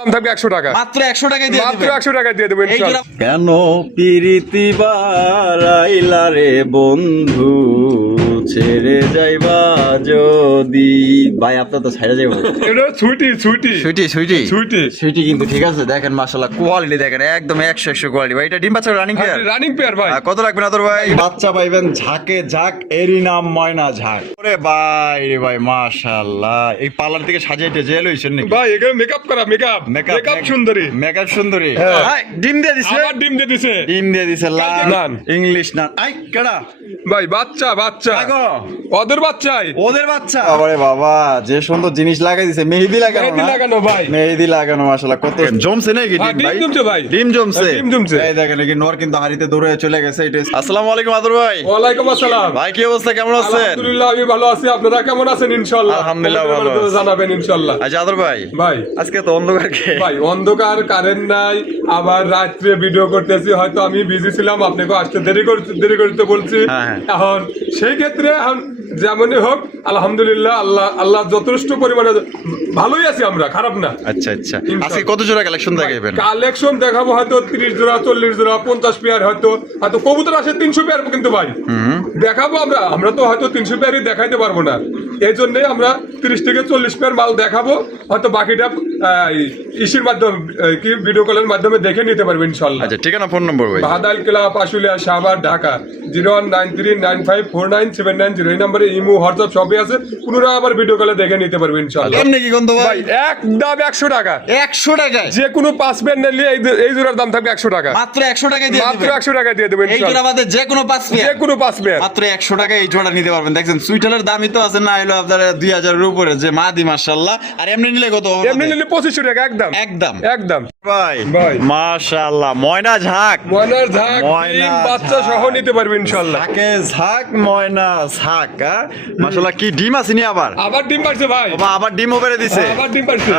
দাম থাকবে 100 টাকা, মাত্র 100 টাকায় দিয়ে মাত্র দিবেন। 100 টাকা দিয়ে দেবো এই ইনশাআল্লাহ। জোড়া কেন পিরিতি বারাইলা রে বন্ধু ছেড়ে যাইবা যদি ভাই আপনার তো ছেড়ে যাইবো এটা ছুটি ছুটি সুইটি সুইটি ছুটি সুইটি কিন্তু ঠিক আছে দেখেন মাশাআল্লাহ কোয়ালিটি দেখেন একদম 100 কোয়ালিটি ভাই এটা ডিম বাচ্চা রানিং পেয়ার রানিং পেয়ার ভাই। কত রাখবেন আদর ভাই বাচ্চা পাইবেন ঝাকে ঝাক এরই নাম ময়না ঝাক ওরে ভাই রে ভাই মাশাআল্লাহ এই পার্লার থেকে সাজিয়ে জেল হইছেন নাকি ভাই এখানে মেকআপ করা, মেকআপ মেকআপ সুন্দরী, মেকআপ সুন্দরী হ্যাঁ। ভাই ডিম দিয়ে দিছে আবার ডিম দিয়ে দিছে। ডিম দিয়ে দিছে লাল নান। ইংলিশ নান আই কেডা ভাই বাচ্চা বাচ্চা আগো ওদের বাচ্চাই ওদের বাচ্চা আরে বাবা যে সুন্দর জিনিস লাগাই দিছে মেহেদি লাগানো মেহেদি না লাগানো ভাই। মেহেদি লাগানো মাশাআল্লাহ কত জমছে নাকি হ্যাঁ, ডিম ডিম ভাই জমছে ভাই। ডিম জমছে ডিম জমছে। এই দেখেন কি নর কিন্তু হাড়িতে দৌড়ে চলে গেছে এটা আসসালামু আলাইকুম আদর ভাই ওয়ালাইকুম আসসালাম। ভাই কি অবস্থা কেমন আছেন আলহামদুলিল্লাহ আমি ভালো আছি, আপনারা কেমন আছেন? ইনশাআল্লাহ আলহামদুলিল্লাহ ভালো কমেন্টের মাধ্যমে আছি। জানাবেন ইনশাআল্লাহ। আচ্ছা আদর ভাই ভাই আজকে তো অন্ধকার কে ভাই অন্ধকার, কারেন্ট নাই, আবার রাত্রে ভিডিও করতেছি, হয়তো আমি বিজি ছিলাম, আপনাকে আসতে দেরি করতে বলছি। হ্যাঁ, হ্যাঁ। এখন সেই ক্ষেত্রে এখন যেমনই হোক আলহামদুলিল্লাহ আল্লাহ যথেষ্ট পরিমাণে ভালোই আছি আমরা, খারাপ না। আচ্ছা আচ্ছা আজকে কত জোড়া কালেকশন দেখাবেন কালেকশন দেখাবো হয়তো 30 জোড়া 40 জোড়া 50 পেয়ার, হয়তো কবুতর আসে 300 পেয়ার কিন্তু ভাই দেখাবো আমরা তো হয়তো 300 পেয়ারই দেখাইতে পারবো না, এই জন্যই আমরা 30 থেকে 40 পেয়ার মাল দেখাবো, হয়তো বাকিটা ইসির মাধ্যমে কি ভিডিও কলের মাধ্যমে দেখে নিতে পারবেন ইনশাআল্লাহ। আচ্ছা ঠিকানা ফোন নম্বর ভাই বাদাল ক্লাব আশুলিয়া শাহবাগ ঢাকা 0193954979 এই নম্বরে ইমো হোয়াটসঅ্যাপ সবই আছে, পুনরায় আবার ভিডিও কলে দেখে নিতে পারবেন ইনশাআল্লাহ। কেমনে কি গন্ধ ভাই ভাই একদম 100 টাকা, 100 টাকায় যে কোনো 5 পেয়ার নিলে এই জোড়ার দাম থাকবে 100 টাকা, মাত্র 100 টাকায় দিয়ে মাত্র দিবেন 100 টাকা দিয়ে দেবেন এই জোড়া ইনশাআল্লাহ। বাদে যে কোনো 5 যে পেয়ার কোনো 5 পেয়ার মাত্র 100 টাকায় এই জোড়া নিতে পারবেন। দেখছেন সুইটারের দামই তো আছে না হলো আপনার 2000 এর উপরে, যে মাদি মাশাআল্লাহ। আর এমনি নিলে কত হবে? এমনি নিলে 2500 টাকা একদম একদম একদম। ভাই ভাই। মাশাআল্লাহ ময়না ঝাক ময়নার ঝাঁক ময়না ডিম বাচ্চা ঝাঁক। সহ নিতে পারবে ইনশাআল্লাহ। ঝাকে ঝাক ময়না ঝাক মাশাআল্লাহ কি ডিম আছে নি আবার আবার ডিম পারছে ভাই, বাবা আবার ডিম ওপরে দিছে আবার ডিম পারছে।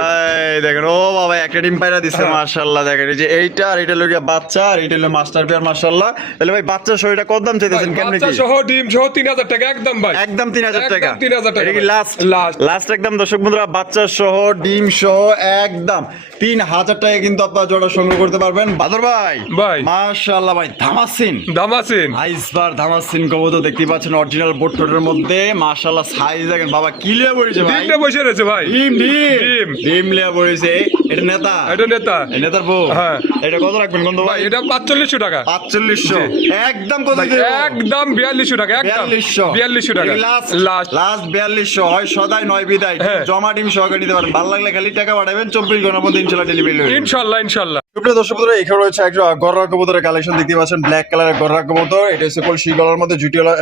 এই দেখেন ও বাবা একটা ডিম পায়রা দিছে হ্যাঁ। মাশাআল্লাহ। দেখেন এই যে এইটা আর এটা লগিয়া বাচ্চা আর এটা হলো মাস্টার পেয়ার মাশাআল্লাহ। তাহলে ভাই বাচ্চা শরীরটা কত দাম চাইতেছেন কেমনে বাচ্চা কি সহ ডিম সহ 3000 টাকা একদম ভাই, একদম 3000 টাকা একদম 3000 টাকা এটা কি ভাই। লাস্ট লাস্ট লাস্ট একদম দর্শক বন্ধুরা বাচ্চা সহ ডিম সহ একদম 3000 টাকা কিন্তু আপনারা জোড়া সংগ্রহ করতে পারবেন। বাদর ভাই ভাই। মাশাআল্লাহ ভাই ধামাসিন দাম আছেন আইসবার ধামাসিন কবুতর দেখতে পাচ্ছেন অরিজিনাল বোট টোটের মধ্যে মাশাআল্লাহ সাইজ দেখেন বাবা কি লিয়া পড়েছে ভাই ডিমটা বসে রয়েছে ভাই, ডিম ডিম ডিম। ডিম লিয়া পড়েছে এটা নেতা এটা নেতা এই নেতার বউ হ্যাঁ। এটা কত রাখবেন গন্ধ ভাই ভাই এটা 4500 টাকা 4500 একদম কত ভাই, দিবেন একদম 4200 টাকা একদম 4200 টাকা লাস্ট লাস্ট। লাস্ট 4200 হয় সদাই নয় বিদায় হ্যাঁ। জমা ডিম সহকারে নিতে পারেন ভালো লাগলে খালি টাকা পাঠাবেন 24 ঘন্টার মধ্যে ইনশাআল্লাহ ডেলিভারি হবে ইনশাআল্লাহ ইনশাআল্লাহ। সুপ্রিয় দর্শক বন্ধুরা এখানে রয়েছে একটা গররা কবুতরের কালেকশন দেখতে পাচ্ছেন ব্ল্যাক কালারের গররা কবুতর এটা হচ্ছে কলসি গলার মধ্যে জুটিওয়ালা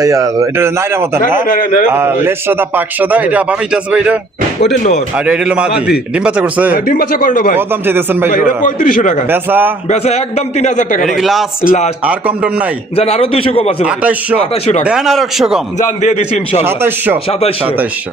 এটা নাইরা মত না না, না, না, না, না। আর লেজ সাদা পাক সাদা এটা বামি আছে ভাই এটা ওটা নর আর এটা হলো মাদি মাদি। ডিম বাচ্চা করছে ডিম বাচ্চা করনো ভাই, কত দাম চাইতেছেন ভাই ভাই এটা 3500 টাকা বেচা বেচা একদম 3000 টাকা এটা কি ভাই। লাস্ট লাস্ট আর কম টম নাই জান আরো 200 কম আছে ভাই 2800 টাকা দেন আর 100 কম জান দিয়ে দিছি ইনশাআল্লাহ 2700 2700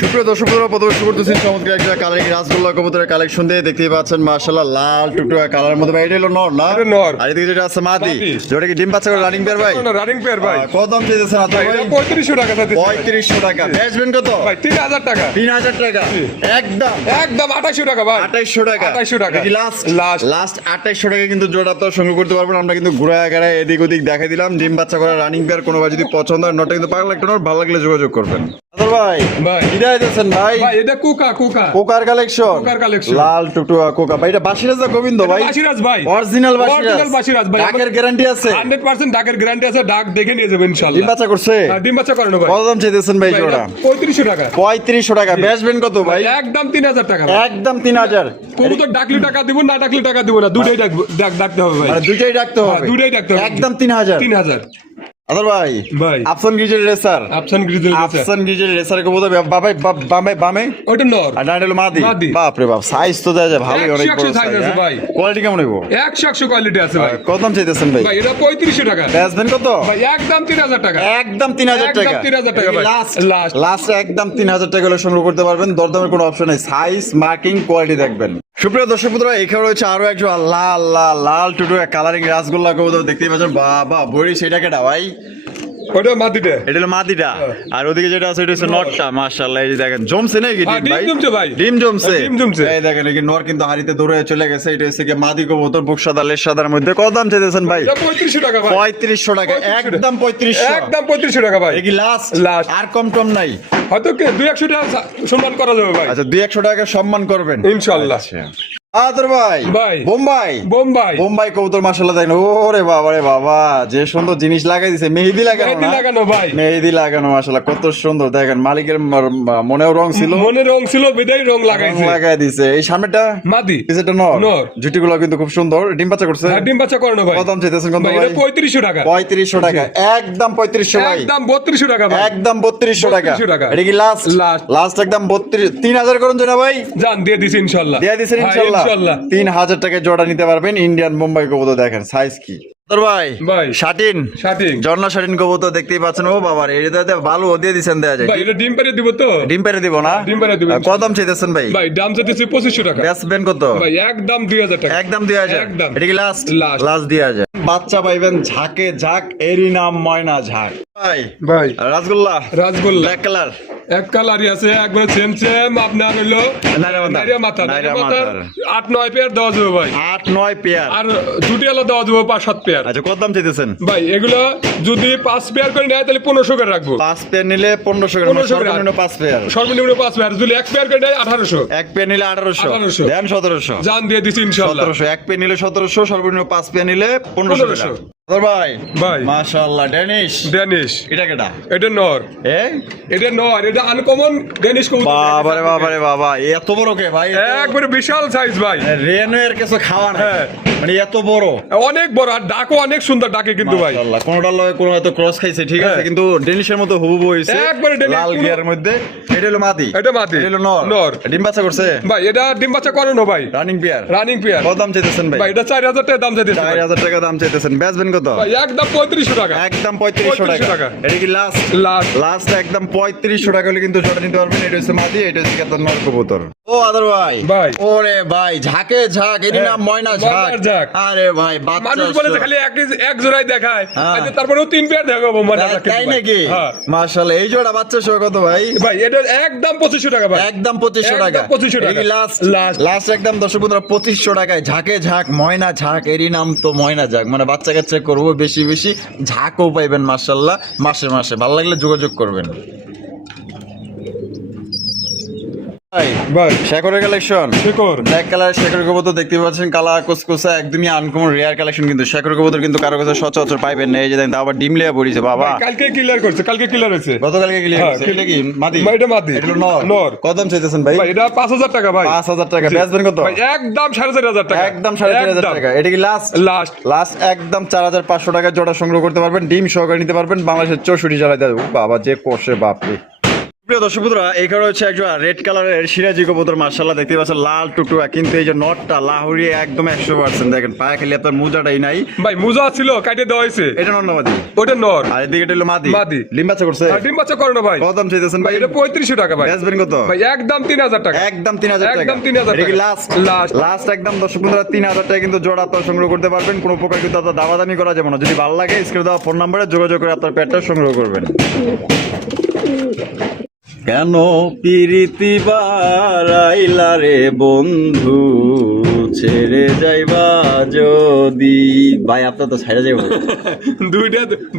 সুপ্রিয় দর্শক বন্ধুরা প্রথমে শুরু করতেছি চমৎকার একটা কালারিং রাসগোল্লা কবুতরের কালেকশন দিয়ে দেখতেই পাচ্ছেন মাশাআল্লাহ লাল টুকটুকা কালারের মধ্যে ভাই এটা হলো নর না এটা নর। আর এদিকে যেটা আছে মাদি মাদি। যেটা কি ডিম বাচ্চা করে রানিং পেয়ার ভাই রানিং পেয়ার ভাই কত দাম চাইতেছেন আপনি ভাই ভাই এটা 3500 টাকা সাথে 3500 টাকা বেচবেন কত ভাই 3000 টাকা 3000 টাকা একদম একদম 2800 টাকা ভাই 2800 টাকা 2800 টাকা। Last Last। লাস্ট 2800 টাকা কিন্তু জোড়া তো সংগ্রহ করতে পারবেন আমরা কিন্তু ঘুরায় গাড়ায় এদিক ওদিক দেখাই দিলাম ডিম বাচ্চা করা রানিং পেয়ার কোনো ভাই যদি পছন্দ হয় নটা কিন্তু পাগলা একটা নট ভালো লাগলে যোগাযোগ করবেন আদর ভাই ভাই। বিদায় দিয়েছেন ভাই ভাই এটা কোকা কোকার কালেকশন কোকার collection। লাল টুকটুকা কোকা ভাই এটা বাসিরাজ না গোবিন্দ ভাই বাসিরাজ ভাই অরিজিনাল Original বাসিরাজ ভাই। ডাকের গ্যারান্টি আছে 100% ডাকের গ্যারান্টি আছে, ডাক দেখে নিয়ে যাবেন ডিম ইনশাআল্লাহ। বাচ্চা করছে হ্যাঁ, ডিম বাচ্চা করানো ভাই কত দাম চাইতেছেন ভাই ভাই, জোড়া এটা 3500 টাকা 3500 টাকা বেচবেন কত ভাই একদম 3000 টাকা ভাই। একদম 3000 কবুতর ডাকলে টাকা দিব না ডাকলে টাকা দিব না, দুটোই ডাকতে হবে ভাই। মানে দুইটাই রাখতে হবে হ্যাঁ, দুইটাই রাখতে হবে। একদম 3000 3000 আদর ভাই ভাই। আফসান গ্রিজেল রেসার আফসান গ্রিজেল আছে আফসান গ্রিজেল রেসার কবুতর বাবাই বামে বামে ওটা নর আর ডান হলো মাদি মাদি। বাপ রে বাপ সাইজ তো দেয় যায় ভালোই অনেক 100 বড় size আছে ভাই। কোয়ালিটি কেমন হইব 100 কোয়ালিটি আছে ভাই। কত দাম চাইতেছেন ভাই ভাই এটা 3500 টাকা বেচবেন কত ভাই একদম 3000 টাকা একদম 3000 টাকা একদম 3000 টাকা ভাই। Last Last। লাস্ট একদম 3000 টাকা হলে সংগ্রহ করতে পারবেন দরদামের কোনো অপশন নেই সাইজ মার্কিং কোয়ালিটি দেখবেন সুপ্রিয় দর্শক বন্ধুরা এখানে রয়েছে আরো একজন লাল লাল লাল টুটু কালারিং রাসগোল্লা কবুতর দেখতেই পাচ্ছেন বাবা বড়ি সেটা কেটা ভাই ওটা মাটিটা। এটা হলো মাদিটা, আর ওদিকে যেটা আছে এটা হচ্ছে নটটা। মাশাআল্লাহ, এই যে দেখেন জমছে নাকি হ্যাঁ, ডিম ভাই? ডিম জমছে ভাই। ডিম জমছে, ডিম জমছে। এই দেখেন এই নর কিন্তু হাড়িতে দৌড়ে চলে গেছে। এটা হচ্ছে কি মাদি কবুতর, বুক সাদা লেজ সাদার মধ্যে। কত দাম চাইতেছেন ভাই? এটা 3500 টাকা ভাই। 3500 টাকা, একদম 3500। একদম 3500 টাকা ভাই। এই কি লাস্ট? Last। আর কম টম নাই? হয়তো 200 টাকা সম্মান করা যাবে ভাই। আচ্ছা 200 টাকা সম্মান করবেন ইনশাআল্লাহ। আচ্ছা। আদর ভাই, ভাই। বোম্বাই বোম্বাই। বোম্বাই কবুতর মাশাআল্লাহ দেখেন। ওরে বাবা রে বাবা, যে সুন্দর জিনিস লাগাই দিছে, মেহেদি লাগানো মেহেদি না? লাগানো ভাই। মেহেদি লাগানো মাশাআল্লাহ, কত সুন্দর দেখেন। মালিকের মনেও রং ছিল, মনে রং ছিল বিদায় রং লাগাইছে। লাগাই দিছে। এই সামনেটা মাদি। পিছেরটা নর। নর। জুটিগুলো কিন্তু খুব সুন্দর। ডিম বাচ্চা করছে? হ্যাঁ, ডিম বাচ্চা করানো ভাই। কত দাম চাইতেছেন কোন ভাই ভাই? এটা 3500 টাকা। 3500 টাকা, একদম 3500 ভাই। একদম 3200 টাকা ভাই। একদম 3200 টাকা। 3200 টাকা। এটা কি লাস্ট? Last। লাস্ট একদম 3000 করুন না ভাই? জান দিয়ে দিছি ইনশাআল্লাহ। দিয়ে দিছেন হ্যাঁ, ইনশাআল্লাহ। ইনশাআল্লাহ। 3000 টাকা জোড়া নিতে পারবেন। ইন্ডিয়ান বোম্বাই কবুতর দেখেন সাইজ কি। তোর ভাই ভাই। Satin satin. জর্না শাটিন কবুতর দেখতেই পাচ্ছেন। ও বাবা রে, এটা ভালো দিয়ে দিছেন, দেয়া যায়। ভাই এটা ডিম পেরে দিব তো? ডিম পেরে দিব না? ডিম পেরে দিব। কত দাম চাইতেছেন ভাই? ভাই দাম চাইতেছি 2500 টাকা। বেচবেন কত? ভাই একদম 2000 টাকা। একদম 2000। একদম। এটা কি লাস্ট? Last। লাস্ট 2000। বাচ্চা পাইবেন ঝাঁকে ঝাঁক, এরই নাম ময়না ঝাঁক। ভাই ভাই রাসগোল্লা, রাসগোল্লা ব্ল্যাক কালার, এক কালারই আছে, একবারে সেম সেম। আপনার হলো নাইরা মাথা। নাইরা মাথা। নাইরা নাইরা মাথা মাথার। 8-9 পেয়ার দেওয়া যাবে ভাই। 8-9 পেয়ার। আর দুটি আলাদা দেওয়া যাবে 5-7 পেয়ার। আচ্ছা কত দাম চাইতেছেন? ভাই এগুলো যদি 5 পেয়ার করে নেয় তাহলে 1500 করে রাখবো। 5 পেয়ার নিলে 1500 টাকা, 1500 টাকা। সর্বনিম্ন 5 পেয়ার। সর্বনিম্ন 5 পেয়ার, যদি 1 পেয়ার করে নেয় 1800। এক পেয়ার নিলে 1800, 1800 দেন 1700। জান দিয়ে দিছি ইনশাআল্লাহ। 1700, এক পেয়ার নিলে 1700, সর্বনিম্ন 5 পেয়ার নিলে 1500 টাকা। 1500 তোর ভাই ভাই। মাশাআল্লাহ, ড্যানিশ। ড্যানিশ। এটা কেডা? এটা নর। এ এটা নর, এটা আনকমন ড্যানিশ কবুতর। বাবারে বাবারে বাবা, এত বড় কে ভাই? একবারে বিশাল সাইজ ভাই। রেনের কিছু খাওয়া নাই, হ্যাঁ। মানে এত বড়। অনেক বড়, আর ডাকও অনেক সুন্দর ডাকে কিন্তু ভাই। মাশাআল্লাহ, কোনটার লগে কোনো হয়তো ক্রস খাইছে, ঠিক আছে, হ্যাঁ। কিন্তু ডেনিশের মতো হুবহু হইছে, একবারে ডেনিশ, লাল পুরো- গিয়ার মধ্যে। এটা হলো মাদি, এটা মাদি। এটা হলো নর। নর। ডিম বাচ্চা করছে? ভাই এটা ডিম বাচ্চা করানো ভাই। Running pair. Running pair. কত দাম চাইতেছেন ভাই? ভাই এটা 4000 টাকা দাম চাইতেছে ভাই। 4000 টাকা দাম চাইতেছেন, বেচবেন কত? ভাই একদম 3500 টাকা। একদম 3500 3500 টাকা। টাকা। এটা কি লাস্ট? লাস্ট। লাস্ট একদম 3500 টাকা হলে কিন্তু জোড়া নিতে পারবেন। এটা হচ্ছে মাদি, এটা হচ্ছে আপনার নর কবুতর। ও আদর ভাই, ভাই। ওরে ভাই, ঝাঁকে ঝাঁক, এর হ্যাঁ, নাম ময়না ময়নার ঝাঁক। ঝাঁক। আরে ভাই, বাচ্চা মানুষ বলে যে খালি এক জোড়াই দেখায়, হ্যাঁ। আচ্ছা তারপরেও 3 পেয়ার দেখাবো মানে তাই নাকি? হ্যাঁ। মাশাআল্লাহ, এই জোড়া বাচ্চা সহ কত ভাই? ভাই এটা একদম 2500 টাকা ভাই। একদম 2500 টাকা। একদম 2500 টাকা। Last Last। লাস্ট একদম দর্শক বন্ধুরা 2500 টাকায় ঝাঁকে ঝাঁক ময়না ঝাঁক, এরই নাম তো ময়না ঝাঁক। মানে বাচ্চা কাচ্চা করবো বেশি বেশি, ঝাঁকও পাইবেন মাশাআল্লাহ মাসে মাসে। ভালো লাগলে যোগাযোগ করবেন। ভাই শেখরের collection, Shekhar. Black colour Shekhar কবুতর দেখতে পাচ্ছেন, কালা কুসকুসা, একদমই আনকমন রেয়ার কালেকশন। কিন্তু শেখর কবুতর কিন্তু কারো কাছে সচরাচর পাইবেন না। এই যে দেখেন, আবার ডিম লিয়া পড়িছে বাবা। ভাই, কালকে ক্লিয়ার করছে, কালকে ক্লিয়ার হয়েছে। গতকালকে ক্লিয়ার হ্যাঁ, হয়েছে। এটা কি মাদি? ভাই এটা মাদি। এটা হলো নর। নর। কত দাম চাইতেছেন ভাই? ভাই এটা 5000 টাকা ভাই। 5000 টাকা। জি। বেচবেন কত? ভাই একদম 4500 টাকা। একদম 4500 একদম। টাকা। এটা কি লাস্ট? লাস্ট। লাস্ট একদম 4500 টাকা জোড়া সংগ্রহ করতে পারবেন। ডিম সহকারে নিতে পারবেন। বাংলাদেশের 64 জেলায় দেয়। বাবা যে কষে বাপরে। প্রিয় দর্শক বন্ধুরা, এখানে হচ্ছে একজন রেড কালারের সিরাজি কবুতর মাশাআল্লাহ দেখতে পাচ্ছেন, লাল টুকটুকা। কিন্তু এই যে নটটা লাহোরি একদম 100%। দেখেন পায়ে খালি আপনার মোজাটাই নাই। ভাই মুজা ছিল, কাটে দেওয়া হয়েছে। এটা নর না মাদি? ওটা নর। আর এদিকে এটা হলো মাদি। মাদি। ডিম বাচ্চা করছে? আর ডিম বাচ্চা করানো ভাই। কত দাম চাইতেছেন ভাই? ভাই এটা 3500 টাকা ভাই। বেচবেন কত? ভাই একদম 3000 টাকা। একদম 3000 টাকা। একদম 3000 এটা কি টাকা। লাস্ট? Last। লাস্ট একদম দর্শক বন্ধুরা 3000 টাকা কিন্তু জোড়া আপনারা সংগ্রহ করতে পারবেন। কোনো প্রকার কিন্তু আপনার দামাদামি করা যাবে না। যদি ভালো লাগে স্ক্রিনে দেওয়া ফোন নম্বরে যোগাযোগ করে আপনার পেটটা সংগ্রহ করবেন। কেন পিরিতি বারাইলা রে বন্ধু, ছেড়ে যাইবা যদি। ভাই আপনার তো ছেড়ে যাইব।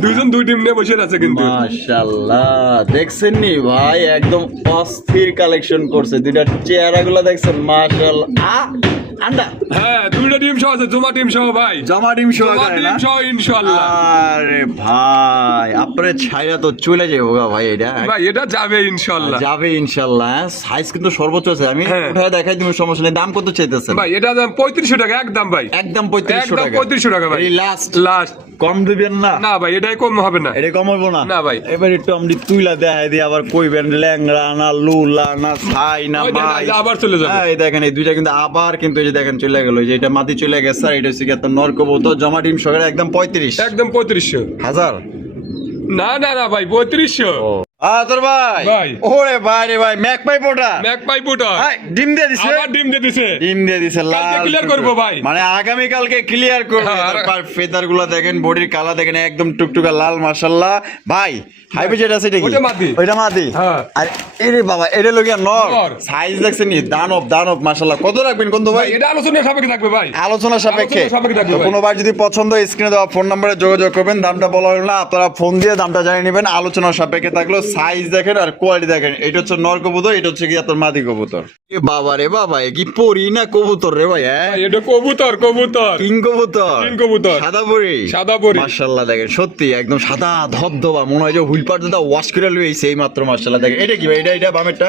দুইজন দুই টিম নিয়ে বসে আছে কিন্তু। মাশাআল্লাহ, দেখছেন নি ভাই, একদম অস্থির কালেকশন করছে। দুইটা চেহারাগুলো দেখছেন মাশাআল্লাহ। আন্ডা হ্যাঁ, দুইটা টিম সহ আছে, জমা টিম সহ ভাই। জমা ডিম সহ জমা টিম সহ ইনশাআল্লাহ। আরে ভাই, আপনার ছাইরা তো চলে যাবো গা ভাই। এটা ভাই এটা যাবে ইনশাআল্লাহ। যাবে ইনশাআল্লাহ। সাইজ কিন্তু সর্বোচ্চ আছে। আমি হ্যাঁ। উঠায় দেখাই দিব, সমস্যা নেই। দাম কত চাইতেছেন? ভাই এটা দাম 3500 টাকা একদম ভাই। একদম 3500 একদম টাকা। 3500 টাকা ভাই। এই লাস্ট লাস্ট। কম দিবেন না? না ভাই এটাই কম হবে না। এটা কম হইব না? না ভাই। এবার একটু আমি তুইলা দেখাই দিই, আবার কইবেন ল্যাংড়া না লুলা না ছাই না ওই দেখেন, ভাই। এই যে আবার চলে যাবে। হ্যাঁ, এই দেখেন এই দুইটা কিন্তু আবার কিন্তু এই যে দেখেন চলে গেল। যে এটা মাটি চলে গেছে, আর এটা হচ্ছে কি আপনার নর কবুতর জমা ডিম সহকারে একদম 35 একদম 3500। হাজার। না না না ভাই 3500। তোর ভাই ভাই। ওরে ভাই রে ভাই ম্যাক পাই পোটা ম্যাক পাইপ ওটা ডিম দিয়ে দিছে আবার ডিম দিয়ে দিছে ডিম দিয়ে দিছে কালকে লাল clear টুকরো। করবো ভাই। মানে আগামী কালকে ক্লিয়ার করবে হ্যাঁ, আর- তারপর ফেদার গুলো দেখেন বডির কালার দেখেন একদম টুকটুকা লাল মাশাআল্লাহ ভাই হাইবে যেটা আছে এটা কি ওটা মাদি। ওইটা মাদি হ্যাঁ। আর এরে বাবা এটা লগিয়া নর নর। সাইজ দেখছেন নি দানব মাশাআল্লাহ কত রাখবেন কোন তো ভাই ভাই এটা আলোচনার সাপেক্ষে থাকবে ভাই আলোচনা সাপেক্ষে আলোচনা সাপেক্ষে থাকবে তো ভাই। কোনো ভাই যদি পছন্দ হয় স্ক্রিনে দেওয়া ফোন নম্বরে যোগাযোগ করবেন দামটা বলা হলো না আপনারা ফোন দিয়ে দামটা জানিয়ে নেবেন আলোচনা সাপেক্ষে থাকলো সাইজ দেখেন আর কোয়ালিটি দেখেন এটা হচ্ছে নর কবুতর এটা হচ্ছে কি আপনার মাদি কবুতর এ বাবা রে বাবা এ কি পরি না কবুতর রে ভাই হ্যাঁ ভাই, এটা কবুতর কিং কবুতর কিং কবুতর। সাদা পরি সাদা পরি। মাশাআল্লাহ দেখেন সত্যি একদম সাদা ধবধবা মনে হয় যে হুইলপার দাদা ওয়াশ করে লইছে এই মাত্র মাশাআল্লাহ দেখেন এটা কি ভাই এটা বামেরটা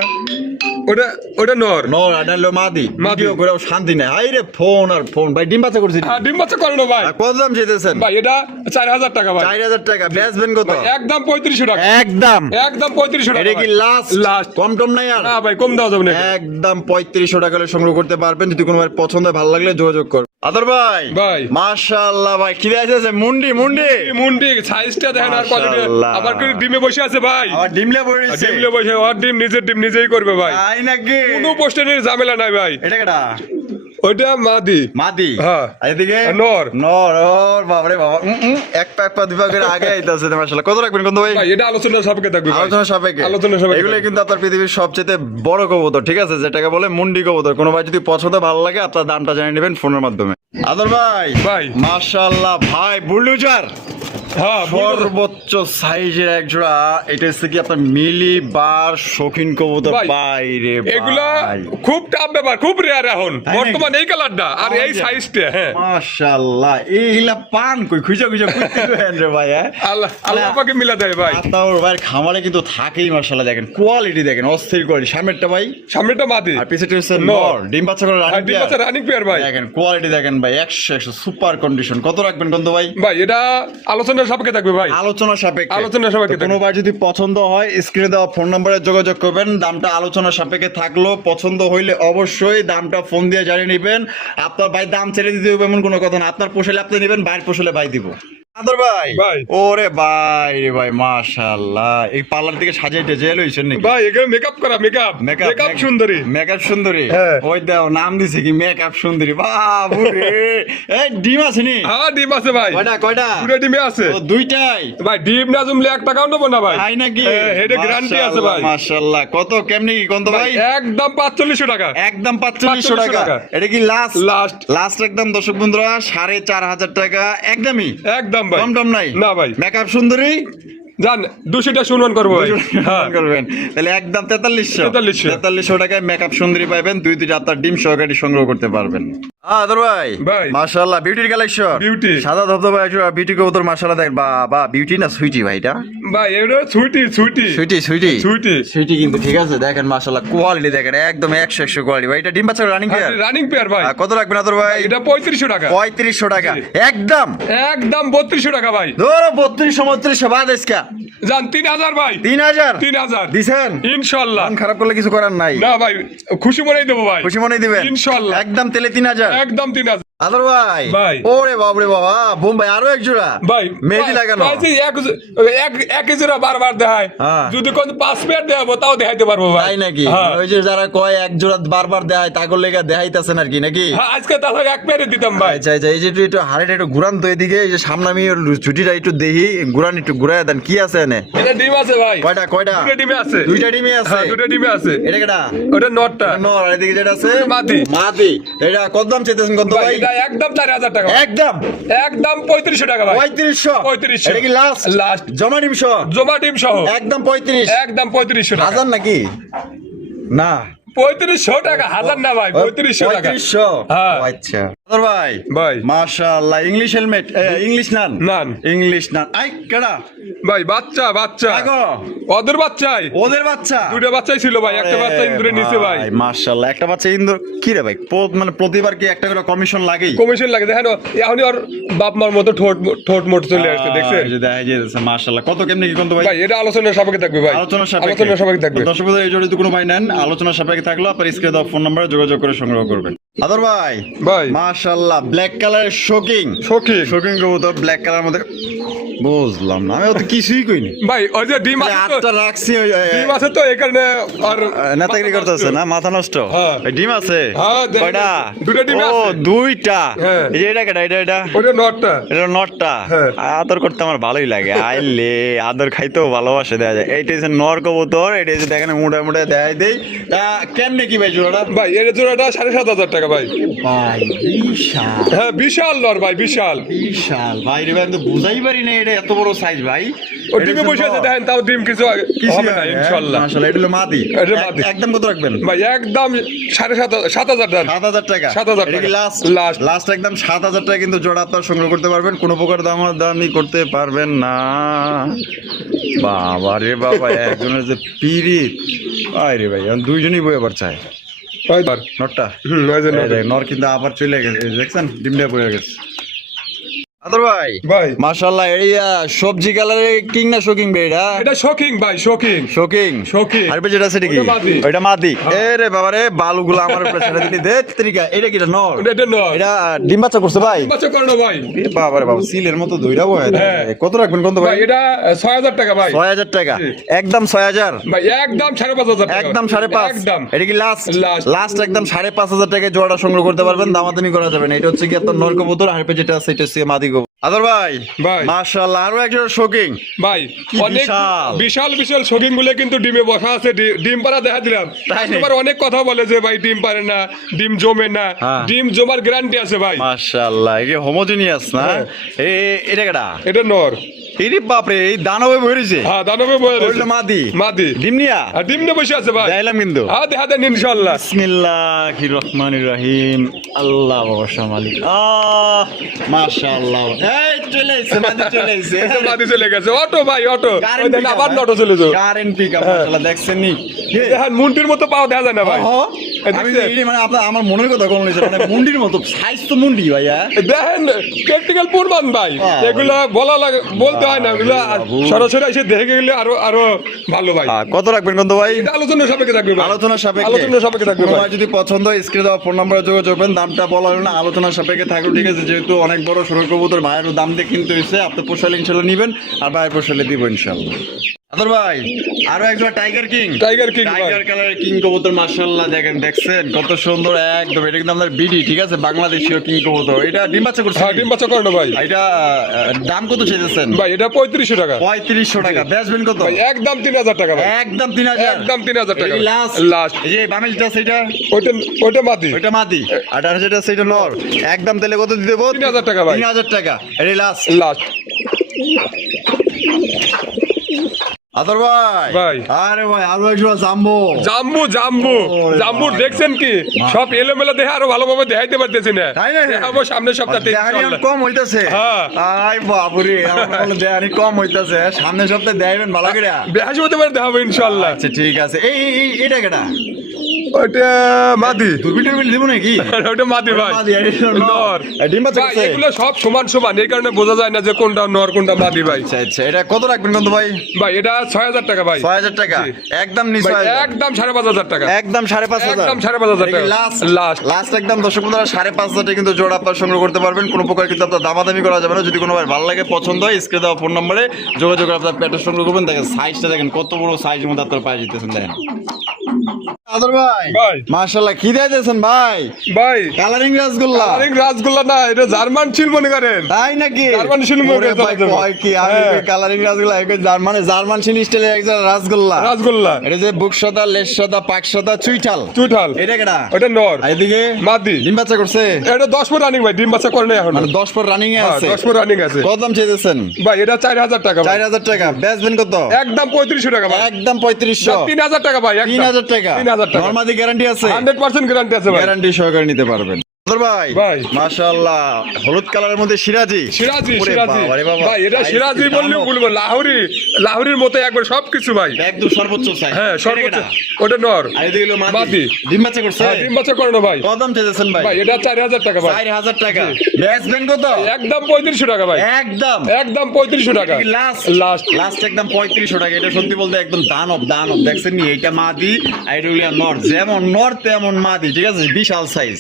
ওটা ওটা নর নর এটা হলো মাদি মাদি। ভিডিও করেও শান্তি নাই আই রে ফোন আর ফোন ভাই ডিম বাচ্চা করছি হ্যাঁ ডিম বাচ্চা করানো ভাই আর কত দাম চাইতেছেন ভাই এটা 4000 টাকা ভাই 4000 টাকা বেচবেন কত ভাই, একদম 3500 টাকা একদম একদম 3500 টাকা এটা কি ভাই। লাস্ট লাস্ট কম টম নাই আর না ভাই কম দেওয়া যাবে না একদম 3500 টাকা হলে সংগ্রহ করতে পারবেন যদি কোনো ভাই পছন্দ হয় ভালো লাগলে যোগাযোগ করুন আদর ভাই ভাই। মাশাআল্লাহ ভাই কি আছে মুন্ডি এই মুন্ডি সাইজটা দেখেন আর কোয়ালিটি মাশাআল্লাহ। আবার করে ডিমে বসে আছে ভাই আবার ডিমলে আর পড়েছে ডিমলে বসে আর ডিম নিজের ডিম নিজেই করবে ভাই তাই নাকি কোনো পোস্টারের ঝামেলা নাই ভাই এটা কেডা ওইটা মাদি মাদি হ্যাঁ। আর এদিকে আর নর। নর ওর বাবারে বাবা এক পা দুই পা করে আগে আইতাছে মাশাআল্লাহ কত রাখবেন কোন ভাই ভাই এটা আলোচনার সাপেক্ষে থাকবে ভাই। আলোচনা সাপেক্ষে আলোচনা সাপেক্ষে এগুলো কিন্তু আপনার পৃথিবীর সবচেয়ে বড় কবুতর ঠিক আছে যেটাকে বলে মুন্ডি কবুতর কোনো ভাই যদি পছন্দ ভালো লাগে আপনার দামটা জানিয়ে নেবেন ফোনের মাধ্যমে আদর ভাই ভাই। মাশাআল্লাহ ভাই বুলডোজার হ্যাঁ বলুন। সর্বোচ্চ সাইজের এক জোড়া এটা হচ্ছে কি আপনার মিলি বার শৌখিন কবুতর ভাই, বাইরে এগুলা ভাই খুব টাফ ব্যাপার খুব রেয়ার এখন তাই নাকি? বর্তমান এই কালারটা আর এই পাওয়া যায়। সাইজটা হ্যাঁ মাশাআল্লাহ এইলা পান কই খুঁজা করতে গেলেন রে ভাই হ্যাঁ আল্লাহ আল্লাহ পাকে মিলা দেয় ভাই আপনার ভাই খামারে কিন্তু থাকেই মাশাআল্লাহ দেখেন কোয়ালিটি দেখেন অস্থির কোয়ালিটি সামনেরটা ভাই সামনেটা মাদি আর পিছনে হচ্ছে নর। নর ডিম বাচ্চা করে আর রানিং ডিম বাচ্চা রানিং পেয়ার ভাই দেখেন কোয়ালিটি দেখেন ভাই 100 সুপার কন্ডিশন কত রাখবেন কোন ভাই ভাই এটা আলোচনার সাপেক্ষে থাকবে ভাই আলোচনা সাপেক্ষে আলোচনা সাপেক্ষে তো কোনো ভাই যদি পছন্দ হয় স্ক্রিনে দেওয়া ফোন নম্বরে যোগাযোগ করবেন দামটা আলোচনা সাপেক্ষে থাকলো পছন্দ হইলে অবশ্যই দামটা ফোন দিয়ে জানিয়ে নেবেন আপনার ভাই দাম ছেড়ে দিতে হবে এমন কোনো কথা না আপনার পোষালে আপনি নেবেন বাইরের পোষালে ভাই দিব আদর ভাই ভাই। ওরে ভাই রে ভাই মাশাআল্লাহ এই পার্লার থেকে সাজাইতে জেল হইছেন নাকি ভাই এখানে মেকআপ করা মেকআপ মেকআপ সুন্দরী মেকআপ সুন্দরী হ্যাঁ। ওই দাও নাম দিছে কি মেকআপ সুন্দরী বাবু রে এই ডিম আছে নি হ্যাঁ ডিম আছে ভাই কয়টা পুরো ডিমে আছে ও দুইটাই ভাই ডিম না জমলে 1 টাকাও নেবো না ভাই তাই নাকি হেডে গ্যারান্টি আছে ভাই মাশাআল্লাহ কত কেমনি কি কোন তো ভাই একদম 4500 টাকা একদম 4500 টাকা টাকা। এটা কি লাস্ট লাস্ট লাস্ট একদম দর্শক বন্ধুরা 4500 টাকা একদমই একদম ভাই কম টম নাই না ভাই মেকআপ সুন্দরী জান 200টা শুনন করবো ভাই হ্যাঁ করবেন তাহলে একদম 4300 4300 টাকায় মেকআপ সুন্দরী পাবেন দুইটা আপনার ডিম সহকারে সংগ্রহ করতে পারবেন আদর ভাই ভাই। মাশাআল্লাহ বিউটির কালেকশন Beauty। সাদা ধবধবা একটা বিউটি কবুতর মাশাআল্লাহ দেখ বাবা বিউটি না সুইটি ভাই এটা ভাই এটা সুইটি সুইটি সুইটি সুইটি সুইটি কিন্তু ঠিক আছে দেখেন মাশাআল্লাহ কোয়ালিটি দেখেন একদম 100 কোয়ালিটি ভাই এটা ডিম বাচ্চা রানিং পেয়ার রানিং পেয়ার ভাই কত রাখবেন আদর ভাই এটা 3500 টাকা 3500 টাকা একদম একদম 3200 টাকা ভাই ধরো 3200 বাদ ইসকা জান 3000 ভাই 3000 3000 দিছেন ইনশাআল্লাহ মন খারাপ করলে কিছু করার নাই না ভাই খুশি মনেই দেবো ভাই খুশি মনে দিবেন ইনশাআল্লাহ। একদম তেলে 3000 একদম 3000 আদর ভাই ভাই। ওরে বাবরে বাবা বোম্বাই আরো এক জোড়া ভাই মেহেদি লাগানো এক জোড়া বারবার দেখায় হ্যাঁ। যদি কোন 5 পেয়ার দেখাবো তাও দেখাইতে পারবো ভাই তাই নাকি হ্যাঁ। ওই যে যারা কয় এক জোড়া বারবার দেয় তাগর লেগা দেখাইতাছেন আর কি নাকি হ্যাঁ, আজকে তাহলে এক পেয়ারে দিতাম ভাই আচ্ছা আচ্ছা এই যে একটু হাড়িটা একটু ঘুরান তো এদিকে এই যে সামনে আমি ওর ছুটিটা একটু দেখি ঘুরান একটু ঘুরাই দেন কি আছে এনে এটা ডিম আছে ভাই কয়টা দুটো ডিমে আছে দুইটা ডিমে আছে হ্যাঁ দুটো ডিমে আছে এটা কেডা ওটা নটটা নর আর এদিকে যেটা আছে মাদি। মাদি এটা কত দাম চাইতেছেন কত ভাই ভাই এটা একদম 4000 টাকা একদম একদম 3500 টাকা ভাই 3500 3500 এটা কি লাস্ট লাস্ট জমা ডিম সহ জমা ডিম সহ একদম 35 একদম 3500 টাকা হাজার নাকি না 3500 টাকা হাজার না ভাই 3500 টাকা 3500 হ্যাঁ। ও আচ্ছা আদর ভাই ভাই। মাশাআল্লাহ ইংলিশ হেলমেট ইংলিশ নান নান। ইংলিশ নান আই কেডা ভাই বাচ্চা আগো ওদের বাচ্চাই ওদের বাচ্চা দুটো বাচ্চাই ছিল ভাই একটা বাচ্চা ইন্দুরে নিচে ভাই মাশাআল্লাহ একটা বাচ্চা ইন্দুর কি রে ভাই মানে প্রতিবার কি একটা করে কমিশন লাগেই কমিশন লাগে দেখেন এখনই ওর বাপ মার মতো ঠোঁট মোট চলে আসছে দেখছেন এই যে দেখা যাচ্ছে মাশাআল্লাহ কত কেমনে কি কোন ভাই ভাই এটা আলোচনার সাপেক্ষে থাকবে ভাই আলোচনা সাপেক্ষে আলোচনার সাপেক্ষে থাকবে দর্শকদের এই জন্য যদি কোনো ভাই নেন আলোচনা সাপেক্ষে থাকলো আপনার স্ক্রিনে দেওয়া ফোন নম্বরে যোগাযোগ করে সংগ্রহ করবেন আদর ভাই ভাই মাশাআল্লাহ ব্ল্যাক কালারের শোকিং শৌখিন কবুতর ব্ল্যাক কালার মধ্যে বুঝলাম না আমি তো কিছুই কইনি ভাই ওই যে ডিম আছে তো, হাতটা রাখছি ডিম আছে তো এই কারণে আর নেতাগিরি করতেছে না মাথা নষ্ট হ্যাঁ। এই ডিম আছে হ্যাঁ, দেখ- কয়টা দুইটা ডিম ও আছে। দুইটা হ্যাঁ। এই যে এটা কেটা এটা ওটা নটটা এটা নটটা হ্যাঁ। আদর করতে আমার ভালোই লাগে আইলে আদর খাইতেও ভালোবাসে দেয়া যায় এইটা হচ্ছে নর কবুতর এটা হচ্ছে দেখেন মোটা মোটা দেয় দেই তা কেমনে কি ভাই জোড়াটা ভাই এর জোড়াটা 7,500 টাকা ভাই। ভাই বিশাল হ্যাঁ বিশাল নর ভাই, বিশাল। বিশাল ভাই রে ভাই আমি তো বুঝাই পারি না এটা এত বড় সাইজ ভাই ও ডিমে বসে আছে দেখেন, তাও ডিম কিছু হবে না ইনশাআল্লাহ। মাশাআল্লাহ এটা হলো মাদি এটা মাদি। একদম কত রাখবেন ভাই একদম 7,500 টাকা। 7,000 টাকা 7,000 এটা কি টাকা। Last Last। লাস্ট একদম 7,000 টাকা কিন্তু জোড়া আপনারা সংগ্রহ করতে পারবেন কোনো প্রকার দামাদামি করতে পারবেন না বাবা রে বাবা একজনের যে পিরিত আরে ভাই এখন দুইজনই বই আবার চায় ওই ধর। নটটা ওই যে নর। এই দেখ, নর কিন্তু আবার চলে গেছে এই দেখছেন ডিমটা পড়ে গেছে আদর ভাই ভাই মাশাআল্লাহ এরিয়া সবজি কালারের কিং না শোকিং বে এটা এটা শৌখিন ভাই, শৌখিন। শোকিং শৌখিন। আর যেটা সেটা কি ওটা মাদি। ওইটা মাদি এ রে বাবা রে বালুগুলো আমার উপরে ছেড়ে দিলি দে তরিকা এটা কি এটা নর এটা নর। এটা ডিম বাচ্চা করছে ভাই বাচ্চা করে না ভাই। এ বাবা রে বাবা সিলের মতো দইরা বয় হ্যাঁ। কত রাখবেন কত ভাই ভাই এটা 6,000 টাকা ভাই। 6,000 টাকা জি। একদম 6,000 ভাই একদম 5,500 টাকা। একদম 5.5 একদম। এটা কি লাস্ট Last। লাস্ট একদম 5,500 টাকায় জোড়া সংগ্রহ করতে পারবেন দামাদামি করা যাবে না এটা হচ্ছে কি আপনার নর কবুতর আর পেজে যেটা আছে এটা হচ্ছে মাদি কবুতর আদর ভাই ভাই। মাশাআল্লাহ আরো একজন শোকিং ভাই কি অনেক বিশাল। বিশাল বিশাল শৌখিন গুলো কিন্তু ডিমে বসা আছে, ডিম পাড়া দেখা দিলাম। তাই নাকি? কাস্টমার অনেক কথা বলে যে ভাই ডিম পারে না, ডিম জমে না। হ্যাঁ। ডিম জমার গ্যারান্টি আছে ভাই। মাশাআল্লাহ এই হোমোজেনিয়াস না হ্যাঁ। এটা কেডা এটা নর। এরে বাপ রে এই দানবে বইরেছে হ্যাঁ দানবে বয়ে রয়েছে। ওইটা মাদি মাদি। ডিমনিয়া আর ডিম নিয়ে বসে আছে ভাই। যাইলাম কিন্তু হ্যাঁ দেখা দেন ইনশাআল্লাহ। বিসমিল্লাহির রহমানির রহিম আল্লাহ ভরসা মালিক মাশাআল্লাহ এই চলে আইছে মাদি চলে আইছে এটা মাদি চলে গেছে। অটো ভাই অটো। ওই কারেন্ট দেখেন আবার নটো চলে যাও। কারেন্ট পিকআপ মাশাআল্লাহ দেখছেন নি দেখেন মুন্টির মতো পাও দেখা যায় না ভাই। আমি দেখছেন? এই মানে আপনার আমার মনের কথা কোন নিছে মানে মুন্ডির মতো সাইজ তো মুন্ডি ভাইয়া দেখেন প্র্যাকটিক্যাল প্রমাণ ভাই। হ্যাঁ। এগুলা বলা লাগে, বলতে হয় না, এগুলা সরাসরি এসে দেখে গেলে আরো আরো ভালো ভাই। কত রাখবেন কত ভাই এটা আলোচনা সাপেক্ষে থাকবে ভাই। আলোচনা সাপেক্ষে আলোচনা সাপেক্ষে থাকবে কোনো ভাই। ভাই যদি পছন্দ হয় স্ক্রিনে দেওয়া ফোন নম্বরে যোগাযোগ করবেন দামটা বলা হলো না আলোচনা সাপেক্ষে থাকবে ঠিক আছে যেহেতু অনেক বড় সরু কবুতর ভাইয়ের দাম দিয়ে কিনতে হয়েছে আপনি পোষালে ইনশাল্লাহ নিবেন আর ভাইয়ের পোষালে দিব ইনশাল্লাহ আদর ভাই আরো একজন টাইগার কিং টাইগার কিং ভাই। টাইগার কালারের কিং কবুতর মাশাআল্লাহ দেখেন দেখছেন কত সুন্দর একদম এটা কিন্তু আমাদের বিডি ঠিক আছে বাংলাদেশীয় কিং কবুতর এটা ডিম বাচ্চা করছে হ্যাঁ ডিম বাচ্চা করে না ভাই। এটা দাম কত চাইতেছেন ভাই এটা 3500 টাকা। 3500 টাকা বেচবেন কত ভাই একদম 3,000 টাকা ভাই। একদম 3,000 একদম 3,000 টাকা ভাই। Last last. এই যে বামে যেটা সেটা ওইটা ওইটা মাদি। ওইটা মাদি আর আর যেটা সেটা নর একদম তাহলে কত দিতে দেবো 3,000 টাকা ভাই। 3,000 টাকা এটাই লাস্ট লাস্ট। আদর ভাই ভাই। আরে ভাই আরো একজন জাম্বো জাম্বু জাম্বু ওরে জাম্বুর বাবা। দেখছেন কি সব এলোমেলো দেখে আরো ভালোভাবে দেখাইতে পারতেছি না। তাই না? দেখাবো সামনের সপ্তাহে দেহানি ইনশাআল্লাহ। কম হইতাছে হ্যাঁ। আই বাবুরে আমার বলে দেহানি কম হইতাছে সামনের সপ্তাহে দেখাবেন ভালো করে বেহাসি হতে পারে দেখাবো ইনশাআল্লাহ। আচ্ছা ঠিক আছে এই এটা কেটা ওইটা মাদি। দুর্বি টুরবি দিব নাকি ওইটা মাদি ভাই। মাদি, এটা নর। নর। ডিম বাচ্চা ভাই, করছে? এগুলো সব সমান সমান এই কারণে বোঝা যায় না যে কোনটা নর কোনটা মাদি ভাই। আচ্ছা আচ্ছা এটা কত রাখবেন কত ভাই ভাই এটা 6,000 টাকা ভাই। 6,000 টাকা জি। একদম নিচে ভাই একদম 5,500 টাকা। একদম 5,500 একদম 5,500 টাকা। Last last. লাস্ট একদম দর্শক বন্ধুরা 5,500 টাকা কিন্তু জোড়া আপনার সংগ্রহ করতে পারবেন কোনো প্রকার কিন্তু আপনার দামাদামি করা যাবে না যদি কোনো ভাই ভালো লাগে পছন্দ হয় স্ক্রিনে দেওয়া ফোন নম্বরে যোগাযোগ করে আপনার পেটের সংগ্রহ করবেন দেখেন সাইজটা দেখেন কত বড় সাইজের মধ্যে আপনার পায়ে যেতেছেন দেখেন আদর ভাই ভাই। মাশাআল্লাহ কি দিতেছেন ভাই ভাই কালারিং রাসগোল্লা আরে রাসগোল্লা না, এটা জার্মান শিল মনে করেন। তাই নাকি জার্মান শিল মনে ওরে করেন ভাই, চলে কয় কি আমি হ্যাঁ। কালারিং রাসগোল্লা এক জার্মান শিল স্টাইলের একজন রাসগোল্লা রাসগোল্লা এটা যে বুক সাদা লেস সাদা পাক সাদা চুইঠাল চুঠাল। এটা কেডা ওটা নর। আর এদিকে মাদি। ডিম বাচ্চা করছে এটা 10 পর রানিং ভাই, ডিম বাচ্চা করে না এখন। মানে 10 পর রানিং এ আছে 10 পর রানিং আছে কত দাম চাইতেছেন ভাই। এটা 4,000 টাকা ভাই। 4,000 টাকা বেচবেন কত একদম 3,500 টাকা ভাই। একদম 3,500 3,000 টাকা ভাই। 3,000 টাকা 3,000 টাকা। নরমাদি গ্যারান্টি আছে 100% গ্যারান্টি আছে ভাই। গ্যারান্টি সহকারে নিতে পারবেন ভাই ভাই। মাশাআল্লাহ হলুদ কালারের মধ্যে সিরাজি সিরাজি ওরে সিরাজি বাবা রে বাবা। ভাই এটা সাইজ সিরাজি কি বললেও দানব। বলবো লাহোরির মতো একবার সবকিছু ভাই একদম সর্বোচ্চ সাইজ হ্যাঁ সর্বোচ্চ ওটা নর আর এদিকে হলো মাদি মাদি। ডিম বাচ্চা করছে হ্যাঁ, ডিম বাচ্চা করে না ভাই কত দাম চাইছেন ভাই ভাই এটা 4000 টাকা ভাই 4000 টাকা ব্যাস ব্যাংক কত একদম 3500 টাকা ভাই একদম একদম 3500 টাকা লাস্ট লাস্ট লাস্ট একদম 3500 টাকা এটা সত্যি বলতে একদম দানব দেখছেন নি এটা মাদি আর এটা হলো নর যেমন নর তেমন মাদি ঠিক আছে বিশাল সাইজ